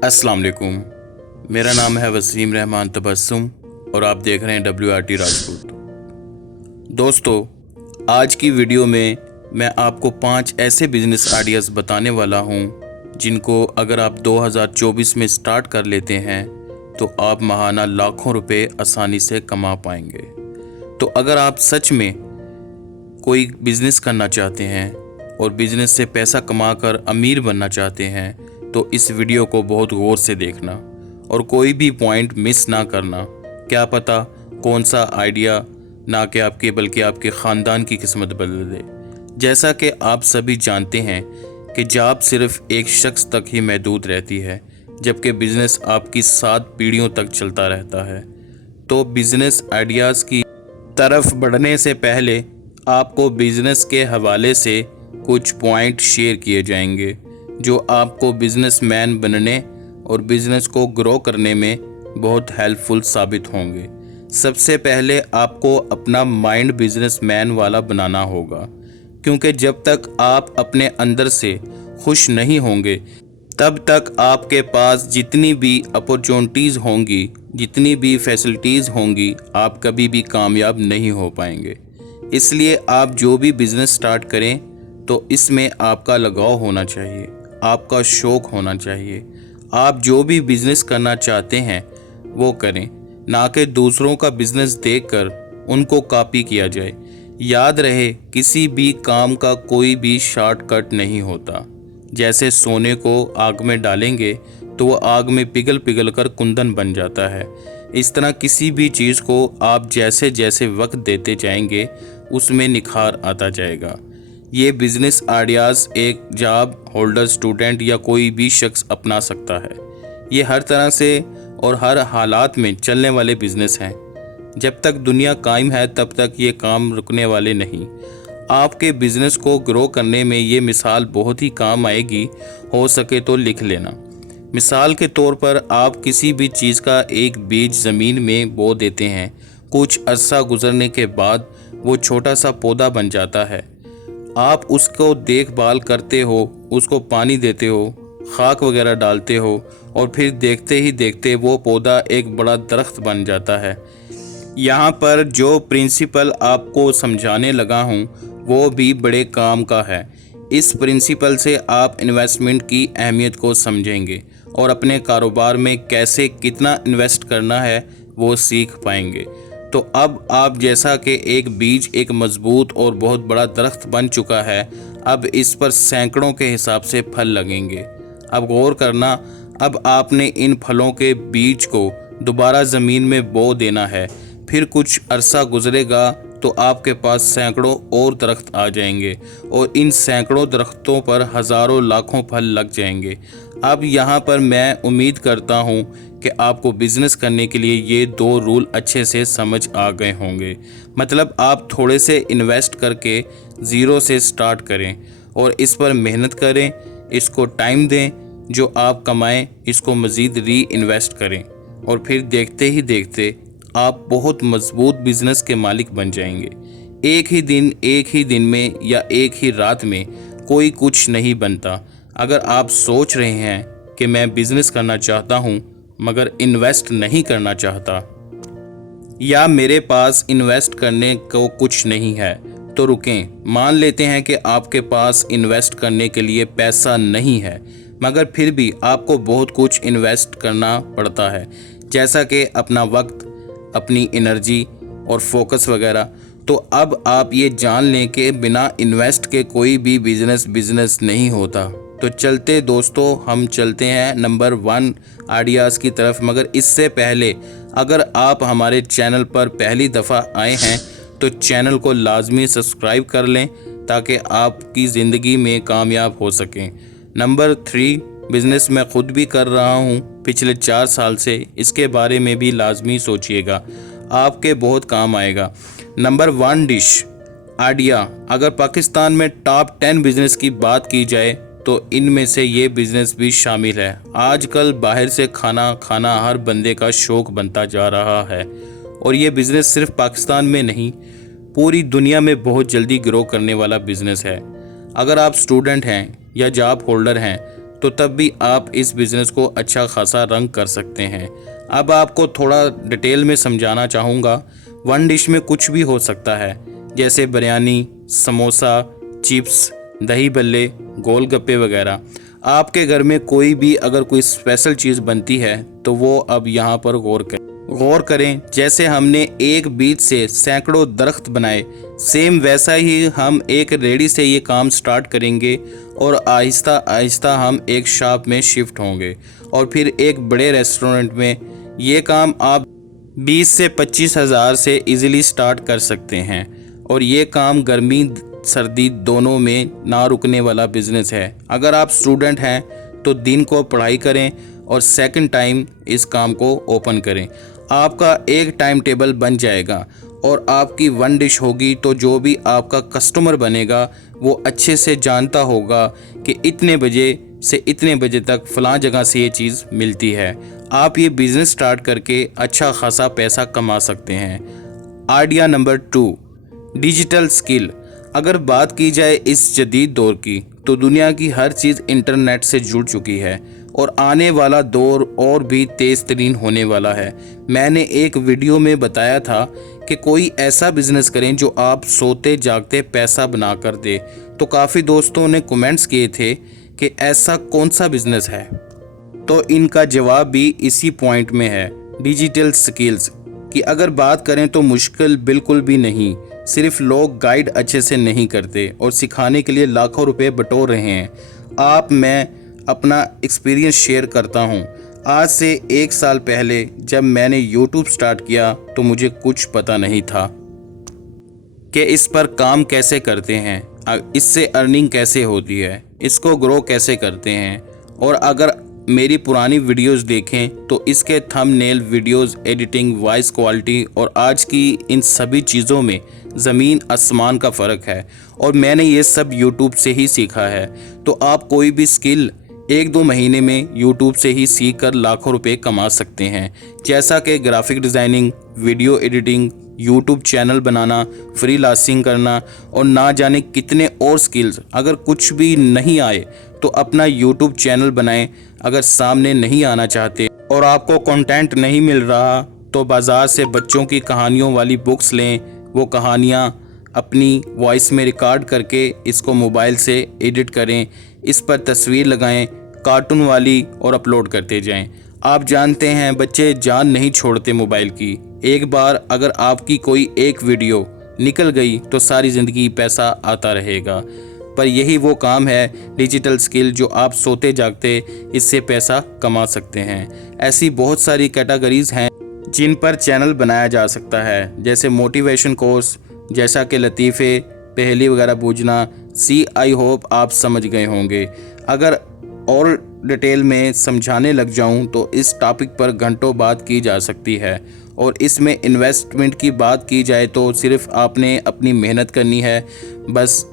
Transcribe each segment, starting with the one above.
अस्सलाम वालेकुम। मेरा नाम है वसीम रहमान तबस्सुम और आप देख रहे हैं WRT राजपूत। दोस्तों, आज की वीडियो में मैं आपको 5 ऐसे बिजनेस आइडियाज़ बताने वाला हूं जिनको अगर आप 2024 में स्टार्ट कर लेते हैं तो आप माहाना लाखों रुपए आसानी से कमा पाएंगे। तो अगर आप सच में कोई बिज़नेस करना चाहते हैं और बिज़नेस से पैसा कमाकर अमीर बनना चाहते हैं तो इस वीडियो को बहुत गौर से देखना और कोई भी पॉइंट मिस ना करना। क्या पता कौन सा आइडिया ना कि आपके बल्कि आपके ख़ानदान की किस्मत बदल दे। जैसा कि आप सभी जानते हैं कि जॉब सिर्फ एक शख्स तक ही महदूद रहती है, जबकि बिज़नेस आपकी 7 पीढ़ियों तक चलता रहता है। तो बिज़नेस आइडियाज़ की तरफ बढ़ने से पहले आपको बिज़नेस के हवाले से कुछ पॉइंट शेयर किए जाएंगे जो आपको बिजनेसमैन बनने और बिज़नेस को ग्रो करने में बहुत हेल्पफुल साबित होंगे। सबसे पहले आपको अपना माइंड बिजनेसमैन वाला बनाना होगा, क्योंकि जब तक आप अपने अंदर से खुश नहीं होंगे तब तक आपके पास जितनी भी अपॉर्चुनिटीज़ होंगी, जितनी भी फैसिलिटीज़ होंगी, आप कभी भी कामयाब नहीं हो पाएंगे। इसलिए आप जो भी बिज़नेस स्टार्ट करें तो इसमें आपका लगाव होना चाहिए, आपका शौक़ होना चाहिए। आप जो भी बिज़नेस करना चाहते हैं वो करें, ना कि दूसरों का बिज़नेस देखकर उनको कॉपी किया जाए। याद रहे, किसी भी काम का कोई भी शॉर्टकट नहीं होता। जैसे सोने को आग में डालेंगे तो वो आग में पिघल पिघल कर कुंदन बन जाता है। इस तरह किसी भी चीज़ को आप जैसे जैसे वक्त देते जाएंगे उसमें निखार आता जाएगा। ये बिज़नेस आइडियाज़ एक जॉब होल्डर, स्टूडेंट या कोई भी शख्स अपना सकता है। ये हर तरह से और हर हालात में चलने वाले बिज़नेस हैं। जब तक दुनिया कायम है तब तक ये काम रुकने वाले नहीं। आपके बिज़नेस को ग्रो करने में ये मिसाल बहुत ही काम आएगी, हो सके तो लिख लेना। मिसाल के तौर पर आप किसी भी चीज़ का एक बीज ज़मीन में बो देते हैं। कुछ अरसा गुजरने के बाद वो छोटा सा पौधा बन जाता है। आप उसको देखभाल करते हो, उसको पानी देते हो, खाक वगैरह डालते हो और फिर देखते ही देखते वो पौधा एक बड़ा दरख्त बन जाता है। यहाँ पर जो प्रिंसिपल आपको समझाने लगा हूँ वो भी बड़े काम का है। इस प्रिंसिपल से आप इन्वेस्टमेंट की अहमियत को समझेंगे और अपने कारोबार में कैसे कितना इन्वेस्ट करना है वो सीख पाएंगे। तो अब आप जैसा कि एक बीज एक मजबूत और बहुत बड़ा दरख्त बन चुका है, अब इस पर सैकड़ों के हिसाब से फल लगेंगे। अब गौर करना, अब आपने इन फलों के बीज को दोबारा ज़मीन में बो देना है। फिर कुछ अरसा गुजरेगा तो आपके पास सैकड़ों और दरख्त आ जाएंगे और इन सैकड़ों दरख्तों पर हज़ारों लाखों फल लग जाएंगे। अब यहाँ पर मैं उम्मीद करता हूँ कि आपको बिज़नेस करने के लिए ये 2 रूल अच्छे से समझ आ गए होंगे। मतलब आप थोड़े से इन्वेस्ट करके ज़ीरो से स्टार्ट करें और इस पर मेहनत करें, इसको टाइम दें, जो आप कमाएं इसको मज़ीद री इन्वेस्ट करें और फिर देखते ही देखते आप बहुत मजबूत बिज़नेस के मालिक बन जाएंगे। एक ही दिन में या एक ही रात में कोई कुछ नहीं बनता। अगर आप सोच रहे हैं कि मैं बिज़नेस करना चाहता हूं मगर इन्वेस्ट नहीं करना चाहता या मेरे पास इन्वेस्ट करने को कुछ नहीं है, तो रुकें। मान लेते हैं कि आपके पास इन्वेस्ट करने के लिए पैसा नहीं है मगर फिर भी आपको बहुत कुछ इन्वेस्ट करना पड़ता है, जैसा कि अपना वक्त, अपनी एनर्जी और फोकस वगैरह। तो अब आप ये जान लें कि बिना इन्वेस्ट के कोई भी बिज़नेस नहीं होता। तो चलते दोस्तों, हम चलते हैं नंबर 1 आइडियाज़ की तरफ। मगर इससे पहले अगर आप हमारे चैनल पर पहली दफ़ा आए हैं तो चैनल को लाजमी सब्सक्राइब कर लें ताकि आपकी ज़िंदगी में कामयाब हो सकें। नंबर 3 बिज़नेस मैं ख़ुद भी कर रहा हूँ पिछले 4 साल से, इसके बारे में भी लाजमी सोचिएगा, आपके बहुत काम आएगा। Number 1 dish idea. अगर पाकिस्तान में टॉप 10 बिज़नेस की बात की जाए तो इनमें से ये बिज़नेस भी शामिल है। आजकल बाहर से खाना खाना हर बंदे का शौक़ बनता जा रहा है और ये बिज़नेस सिर्फ पाकिस्तान में नहीं, पूरी दुनिया में बहुत जल्दी ग्रो करने वाला बिज़नेस है। अगर आप स्टूडेंट हैं या जॉब होल्डर हैं तो तब भी आप इस बिज़नेस को अच्छा खासा रन कर सकते हैं। अब आपको थोड़ा डिटेल में समझाना चाहूँगा। वन डिश में कुछ भी हो सकता है, जैसे बिरयानी, समोसा, चिप्स, दही बल्ले, गोलगप्पे वगैरह। आपके घर में कोई भी अगर कोई स्पेशल चीज़ बनती है तो वो अब यहाँ पर गौर करें। जैसे हमने एक बीज से सैकड़ों दरख्त बनाए, सेम वैसा ही हम एक रेडी से ये काम स्टार्ट करेंगे और आहिस्ता आहिस्ता हम एक शॉप में शिफ्ट होंगे और फिर एक बड़े रेस्टोरेंट में। ये काम आप 20 से 25 हज़ार से इजीली स्टार्ट कर सकते हैं और ये काम गर्मी सर्दी दोनों में ना रुकने वाला बिजनेस है। अगर आप स्टूडेंट हैं तो दिन को पढ़ाई करें और सेकंड टाइम इस काम को ओपन करें। आपका एक टाइम टेबल बन जाएगा और आपकी वन डिश होगी, तो जो भी आपका कस्टमर बनेगा वो अच्छे से जानता होगा कि इतने बजे से इतने बजे तक फ़लाँ जगह से ये चीज़ मिलती है। आप ये बिज़नेस स्टार्ट करके अच्छा खासा पैसा कमा सकते हैं। Idea number 2, digital skill. अगर बात की जाए इस जदीद दौर की, तो दुनिया की हर चीज़ इंटरनेट से जुड़ चुकी है और आने वाला दौर और भी तेज़ तरीन होने वाला है। मैंने एक वीडियो में बताया था कि कोई ऐसा बिज़नेस करें जो आप सोते जागते पैसा बना कर दे। तो काफ़ी दोस्तों ने कमेंट्स किए थे कि ऐसा कौन सा बिज़नेस है, तो इनका जवाब भी इसी पॉइंट में है, डिजिटल स्किल्स की। अगर बात करें तो मुश्किल बिल्कुल भी नहीं, सिर्फ लोग गाइड अच्छे से नहीं करते और सिखाने के लिए लाखों रुपए बटोर रहे हैं। मैं अपना एक्सपीरियंस शेयर करता हूँ। आज से 1 साल पहले जब मैंने YouTube स्टार्ट किया तो मुझे कुछ पता नहीं था कि इस पर काम कैसे करते हैं, इससे अर्निंग कैसे होती है, इसको ग्रो कैसे करते हैं। और अगर मेरी पुरानी वीडियोस देखें तो इसके thumbnail, videos, editing, voice quality और आज की इन सभी चीज़ों में ज़मीन आसमान का फ़र्क है और मैंने ये सब YouTube से ही सीखा है। तो आप कोई भी स्किल 1-2 महीने में YouTube से ही सीख कर लाखों रुपए कमा सकते हैं, जैसा कि graphic designing, video editing, YouTube channel बनाना, फ्रीलांसिंग करना और ना जाने कितने और स्किल्स। अगर कुछ भी नहीं आए तो अपना YouTube चैनल बनाएं। अगर सामने नहीं आना चाहते और आपको कंटेंट नहीं मिल रहा तो बाज़ार से बच्चों की कहानियों वाली बुक्स लें, वो कहानियाँ अपनी वॉइस में रिकॉर्ड करके इसको मोबाइल से एडिट करें, इस पर तस्वीर लगाएं कार्टून वाली और अपलोड करते जाएं। आप जानते हैं बच्चे जान नहीं छोड़ते मोबाइल की। एक बार अगर आपकी कोई एक वीडियो निकल गई तो सारी ज़िंदगी पैसा आता रहेगा। पर यही वो काम है डिजिटल स्किल जो आप सोते जागते इससे पैसा कमा सकते हैं। ऐसी बहुत सारी कैटेगरीज हैं जिन पर चैनल बनाया जा सकता है, जैसे मोटिवेशन कोर्स, जैसा कि लतीफ़े, पहेली वगैरह बूझना। आई होप आप समझ गए होंगे। अगर और डिटेल में समझाने लग जाऊं तो इस टॉपिक पर घंटों बात की जा सकती है और इसमें इन्वेस्टमेंट की बात की जाए तो सिर्फ आपने अपनी मेहनत करनी है बस।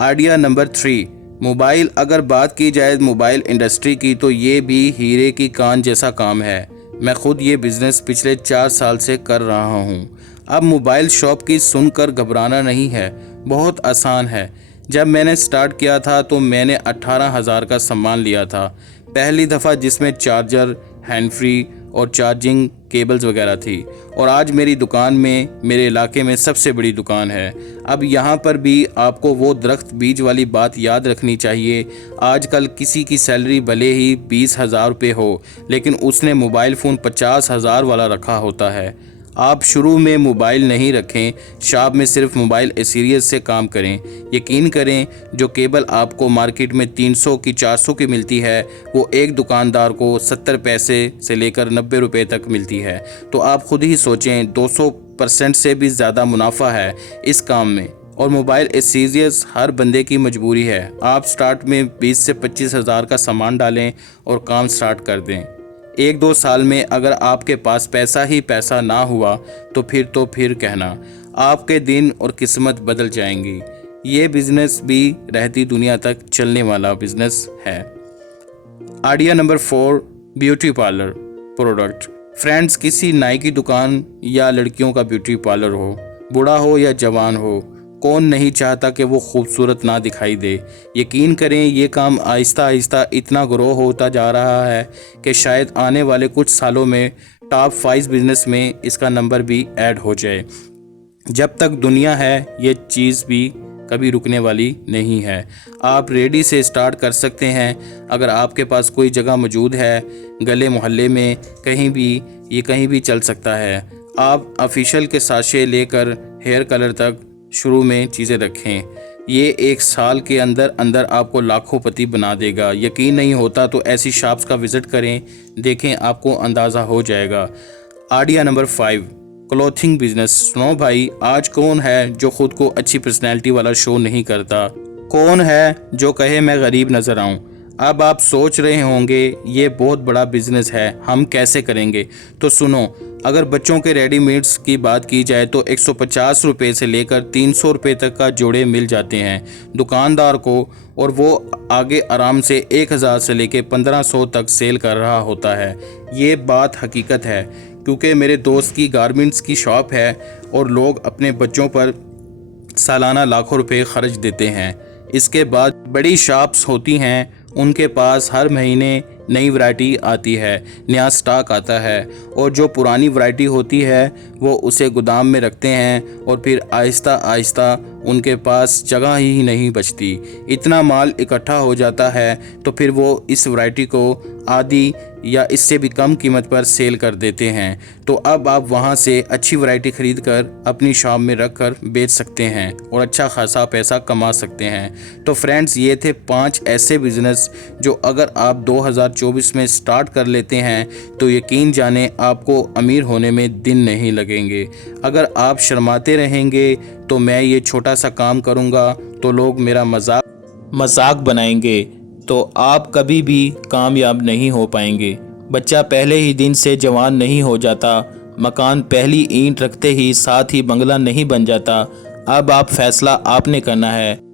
Idea number 3, mobile. अगर बात की जाए मोबाइल इंडस्ट्री की तो ये भी हीरे की कान जैसा काम है। मैं खुद ये बिज़नेस पिछले 4 साल से कर रहा हूँ। अब मोबाइल शॉप की सुनकर घबराना नहीं है, बहुत आसान है। जब मैंने स्टार्ट किया था तो मैंने 18,000 का सामान लिया था पहली दफ़ा, जिसमें चार्जर, हैंड फ्री और चार्जिंग केबल्स वगैरह थी। और आज मेरी दुकान में मेरे इलाके में सबसे बड़ी दुकान है। अब यहाँ पर भी आपको वो दरख्त बीज वाली बात याद रखनी चाहिए। आजकल किसी की सैलरी भले ही 20,000 रुपये हो, लेकिन उसने मोबाइल फ़ोन 50,000 वाला रखा होता है। आप शुरू में मोबाइल नहीं रखें, शॉप में सिर्फ मोबाइल एसेसरीज से काम करें। यकीन करें जो केबल आपको मार्केट में 300 की 400 की मिलती है वो एक दुकानदार को 70 पैसे से लेकर 90 रुपए तक मिलती है। तो आप खुद ही सोचें, 200% से भी ज़्यादा मुनाफा है इस काम में। और मोबाइल एसेसरीज हर बंदे की मजबूरी है। आप स्टार्ट में 20 से 25,000 का सामान डालें और काम स्टार्ट कर दें। 1-2 साल में अगर आपके पास पैसा ही पैसा ना हुआ तो फिर कहना, आपके दिन और किस्मत बदल जाएंगी। ये बिज़नेस भी रहती दुनिया तक चलने वाला बिज़नेस है। Idea number 4, beauty parlour product. Friends, किसी नाई की दुकान या लड़कियों का ब्यूटी पार्लर हो, बूढ़ा हो या जवान हो, कौन नहीं चाहता कि वो खूबसूरत ना दिखाई दे। यकीन करें ये काम आहिस्ता आहिस्ता इतना ग्रो होता जा रहा है कि शायद आने वाले कुछ सालों में टॉप 5 बिजनेस में इसका नंबर भी ऐड हो जाए। जब तक दुनिया है ये चीज़ भी कभी रुकने वाली नहीं है। आप रेडी से स्टार्ट कर सकते हैं। अगर आपके पास कोई जगह मौजूद है गले मोहल्ले में, कहीं भी, ये कहीं भी चल सकता है। आप ऑफिशियल के साशे लेकर हेयर कलर तक शुरू में चीज़ें रखें। ये 1 साल के अंदर अंदर आपको लाखोंपति बना देगा। यकीन नहीं होता तो ऐसी शॉप्स का विज़िट करें, देखें, आपको अंदाज़ा हो जाएगा। Idea number 5, clothing business. सुनो भाई, आज कौन है जो खुद को अच्छी पर्सनैलिटी वाला शो नहीं करता? कौन है जो कहे मैं गरीब नज़र आऊँ? अब आप सोच रहे होंगे ये बहुत बड़ा बिजनेस है, हम कैसे करेंगे? तो सुनो, अगर बच्चों के रेडीमेड्स की बात की जाए तो 150 रुपये से लेकर 300 रुपये तक का जोड़े मिल जाते हैं दुकानदार को, और वो आगे आराम से 1000 से लेकर 1500 तक सेल कर रहा होता है। ये बात हकीकत है, क्योंकि मेरे दोस्त की गारमेंट्स की शॉप है और लोग अपने बच्चों पर सालाना लाखों रुपए खर्च देते हैं। इसके बाद बड़ी शॉप्स होती हैं, उनके पास हर महीने नई वैरायटी आती है, नया स्टॉक आता है, और जो पुरानी वैरायटी होती है वो उसे गोदाम में रखते हैं और फिर आहिस्ता आहिस्ता उनके पास जगह ही नहीं बचती। इतना माल इकट्ठा हो जाता है तो फिर वो इस वैरायटी को आधी या इससे भी कम कीमत पर सेल कर देते हैं। तो अब आप वहां से अच्छी वैरायटी खरीद कर अपनी शॉप में रख कर बेच सकते हैं और अच्छा खासा पैसा कमा सकते हैं। तो फ्रेंड्स, ये थे 5 ऐसे बिजनेस जो अगर आप 2024 में स्टार्ट कर लेते हैं तो यकीन जाने आपको अमीर होने में दिन नहीं लगेंगे। अगर आप शर्माते रहेंगे तो मैं ये छोटा सा काम करूँगा तो लोग मेरा मजाक बनाएंगे, तो आप कभी भी कामयाब नहीं हो पाएंगे। बच्चा पहले ही दिन से जवान नहीं हो जाता, मकान पहली ईंट रखते ही साथ ही बंगला नहीं बन जाता। अब आप फैसला आपने करना है।